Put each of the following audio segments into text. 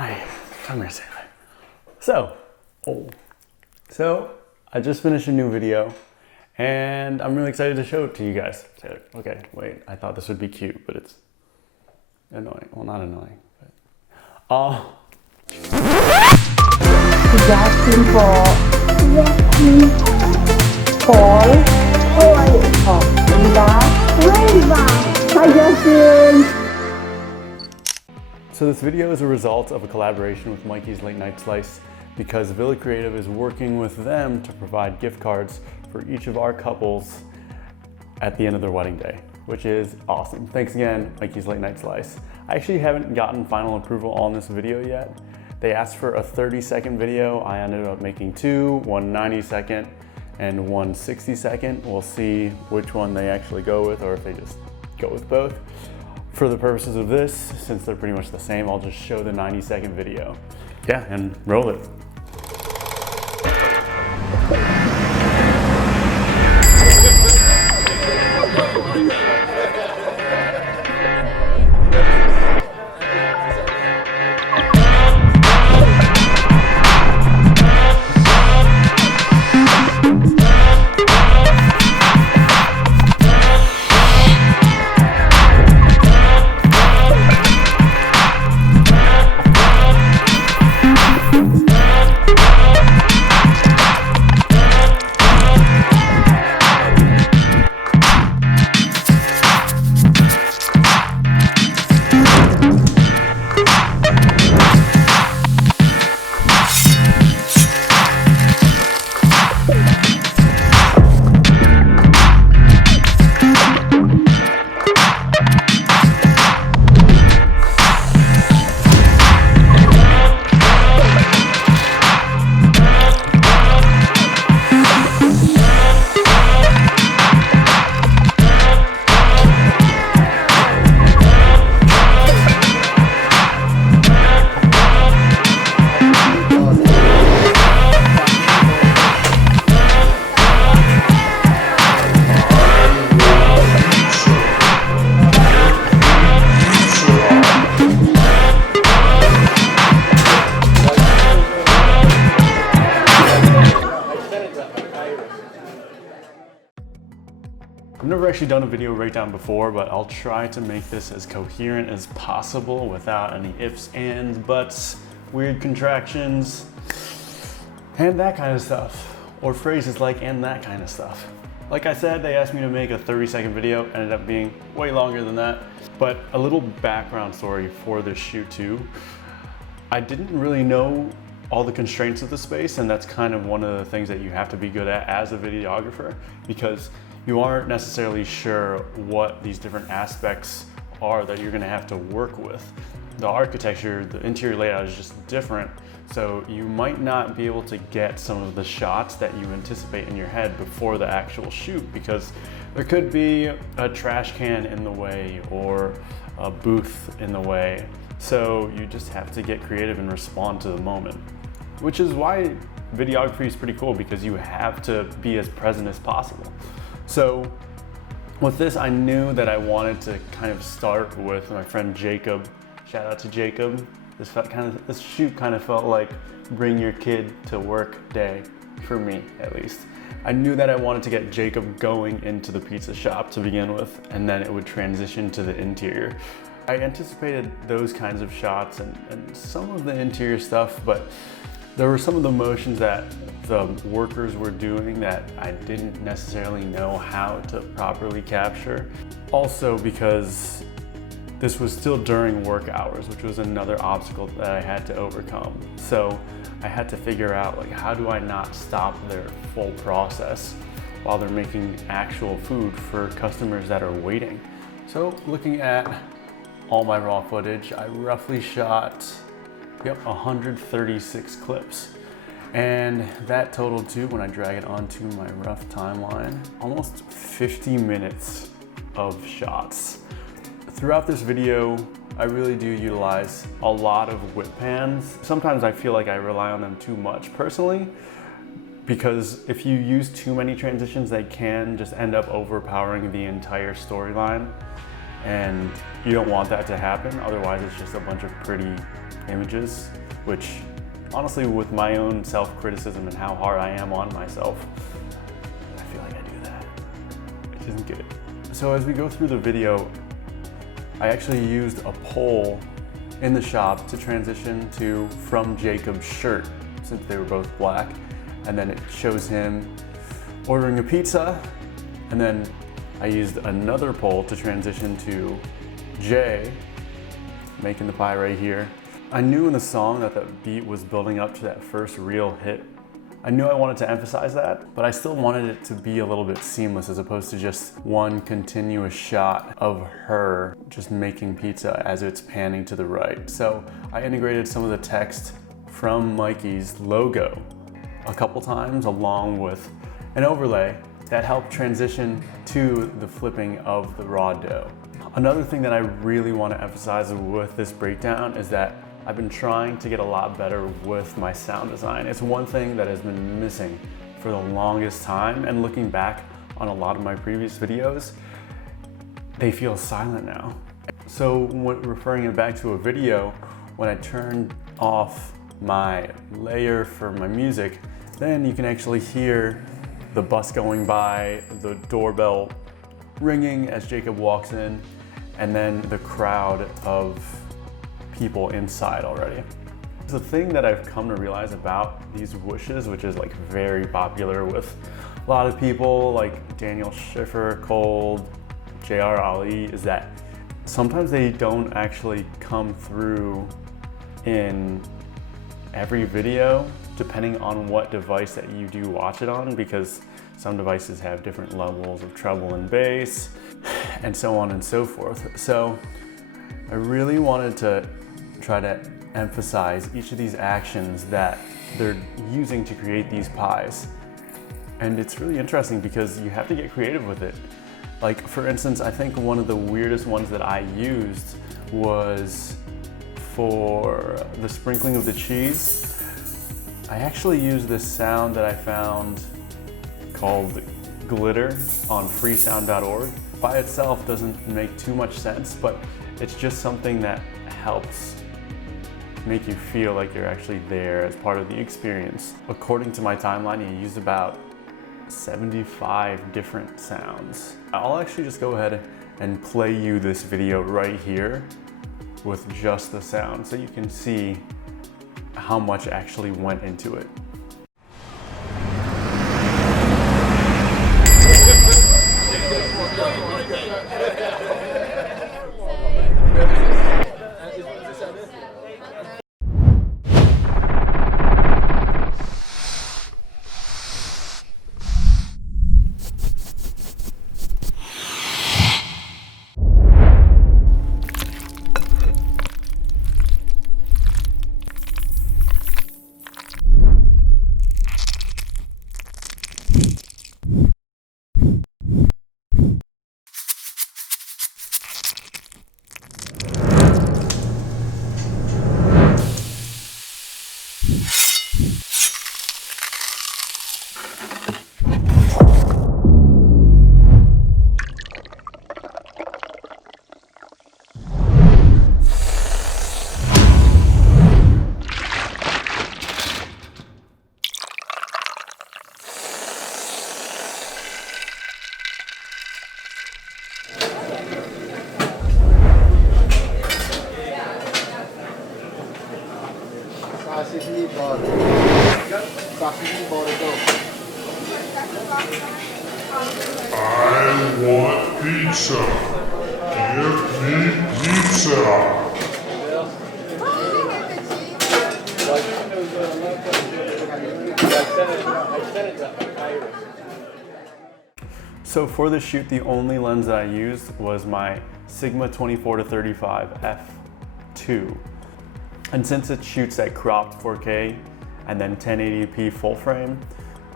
Hi, come here, Sailor. So I just finished a new video and I'm really excited to show it to you guys. Sailor, okay, wait, I thought this would be cute, but it's annoying. Well, not annoying, but So this video is a result of a collaboration with Mikey's Late Night Slice because Villa Creative is working with them to provide gift cards for each of our couples at the end of their wedding day, which is awesome. Thanks again, Mikey's Late Night Slice. I actually haven't gotten final approval on this video yet. They asked for a 30-second video. I ended up making two, one 90-second and one 60-second. We'll see which one they actually go with or if they just go with both. For the purposes of this, since they're pretty much the same, I'll just show the 90-second video. Yeah, and roll it. I've never actually done a video breakdown before, but I'll try to make this as coherent as possible without any ifs, ands, buts, weird contractions, and that kind of stuff. Or phrases like, and that kind of stuff. Like I said, they asked me to make a 30-second video, ended up being way longer than that. But a little background story for this shoot too. I didn't really know all the constraints of the space, and that's kind of one of the things that you have to be good at as a videographer, because you aren't necessarily sure what these different aspects are that you're gonna have to work with. The architecture, the interior layout is just different, so you might not be able to get some of the shots that you anticipate in your head before the actual shoot, because there could be a trash can in the way or a booth in the way. So you just have to get creative and respond to the moment, which is why videography is pretty cool, because you have to be as present as possible. So with this, I knew that I wanted to kind of start with my friend Jacob. Shout out to Jacob. This shoot kind of felt like bring your kid to work day, for me at least. I knew that I wanted to get Jacob going into the pizza shop to begin with, and then it would transition to the interior. I anticipated those kinds of shots and some of the interior stuff, but there were some of the motions that the workers were doing that I didn't necessarily know how to properly capture. Also because this was still during work hours, which was another obstacle that I had to overcome. So I had to figure out, like, how do I not stop their full process while they're making actual food for customers that are waiting. So looking at all my raw footage, I roughly shot 136 clips. And that totaled to, when I drag it onto my rough timeline, almost 50 minutes of shots. Throughout this video, I really do utilize a lot of whip pans. Sometimes I feel like I rely on them too much personally, because if you use too many transitions, they can just end up overpowering the entire storyline. and you don't want that to happen. Otherwise, it's just a bunch of pretty images, which honestly, with my own self-criticism and how hard I am on myself, I feel like I do that, which isn't good. So as we go through the video, I actually used a poll in the shop to transition to from Jacob's shirt, since they were both black. And then it shows him ordering a pizza. And then I used another poll to transition to Jay making the pie right here. I knew in the song that the beat was building up to that first real hit. I knew I wanted to emphasize that, but I still wanted it to be a little bit seamless as opposed to just one continuous shot of her just making pizza as it's panning to the right. So I integrated some of the text from Mikey's logo a couple times along with an overlay that helped transition to the flipping of the raw dough. Another thing that I really want to emphasize with this breakdown is that I've been trying to get a lot better with my sound design. It's one thing that has been missing for the longest time, and looking back on a lot of my previous videos, they feel silent now. So when referring it back to a video, when I turned off my layer for my music, then you can actually hear the bus going by, the doorbell ringing as Jacob walks in, and then the crowd of people inside already. The thing that I've come to realize about these whooshes, which is like very popular with a lot of people like Daniel Schiffer, Cold, J.R. Ali, is that sometimes they don't actually come through in every video, depending on what device that you do watch it on, because some devices have different levels of treble and bass, and so on and so forth. So I really wanted to try to emphasize each of these actions that they're using to create these pies. And it's really interesting because you have to get creative with it. Like for instance, I think one of the weirdest ones that I used was for the sprinkling of the cheese. I actually used this sound that I found called glitter on freesound.org. By itself doesn't make too much sense, but it's just something that helps make you feel like you're actually there as part of the experience. According to my timeline, you used about 75 different sounds. I'll actually just go ahead and play you this video right here with just the sound so you can see how much actually went into it. I want pizza. Give me pizza. So for this shoot, the only lens that I used was my Sigma 24-35 f2. And since it shoots at cropped 4K and then 1080p full frame,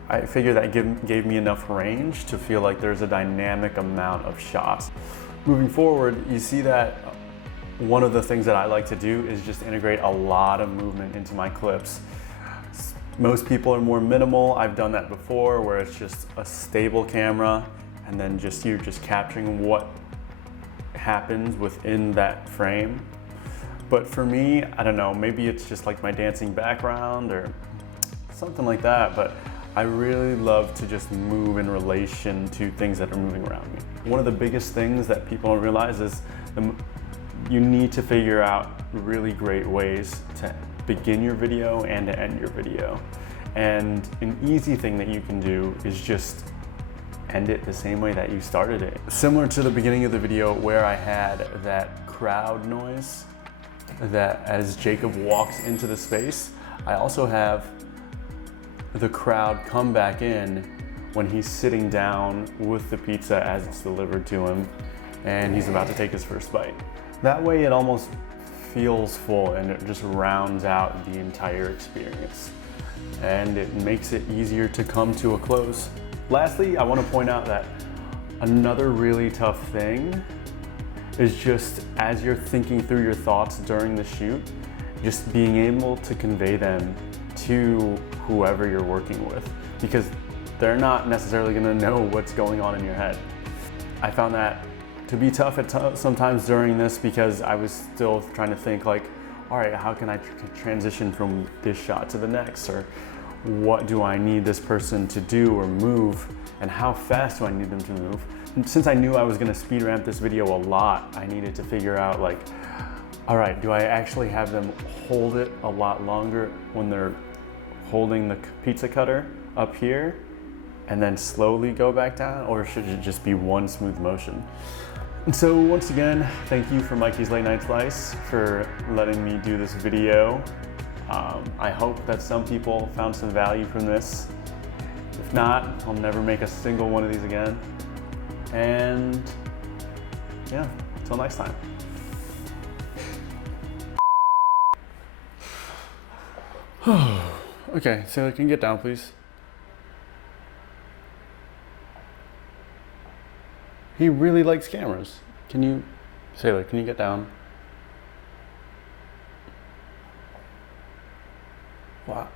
I figured that gave me enough range to feel like there's a dynamic amount of shots. Moving forward, you see that one of the things that I like to do is just integrate a lot of movement into my clips. Most people are more minimal. I've done that before where it's just a stable camera and then you're just capturing what happens within that frame. But for me, I don't know, maybe it's just like my dancing background or something like that, but I really love to just move in relation to things that are moving around me. One of the biggest things that people don't realize is you need to figure out really great ways to begin your video and to end your video. And an easy thing that you can do is just end it the same way that you started it. Similar to the beginning of the video where I had that crowd noise that as Jacob walks into the space, I also have the crowd come back in when he's sitting down with the pizza as it's delivered to him and he's about to take his first bite. That way it almost feels full and it just rounds out the entire experience and it makes it easier to come to a close. Lastly, I want to point out that another really tough thing is just as you're thinking through your thoughts during the shoot, just being able to convey them to whoever you're working with, because they're not necessarily gonna know what's going on in your head. I found that to be tough sometimes during this because I was still trying to think like, all right, how can I transition from this shot to the next? Or what do I need this person to do or move? And how fast do I need them to move? And since I knew I was gonna speed ramp this video a lot, I needed to figure out like, all right, do I actually have them hold it a lot longer when they're holding the pizza cutter up here and then slowly go back down, or should it just be one smooth motion? And so once again, thank you for Mikey's Late Night Slice for letting me do this video. I hope that some people found some value from this. If not, I'll never make a single one of these again. And yeah, until next time. Okay, Sailor, can you get down, please? He really likes cameras. Sailor, can you get down? Wow.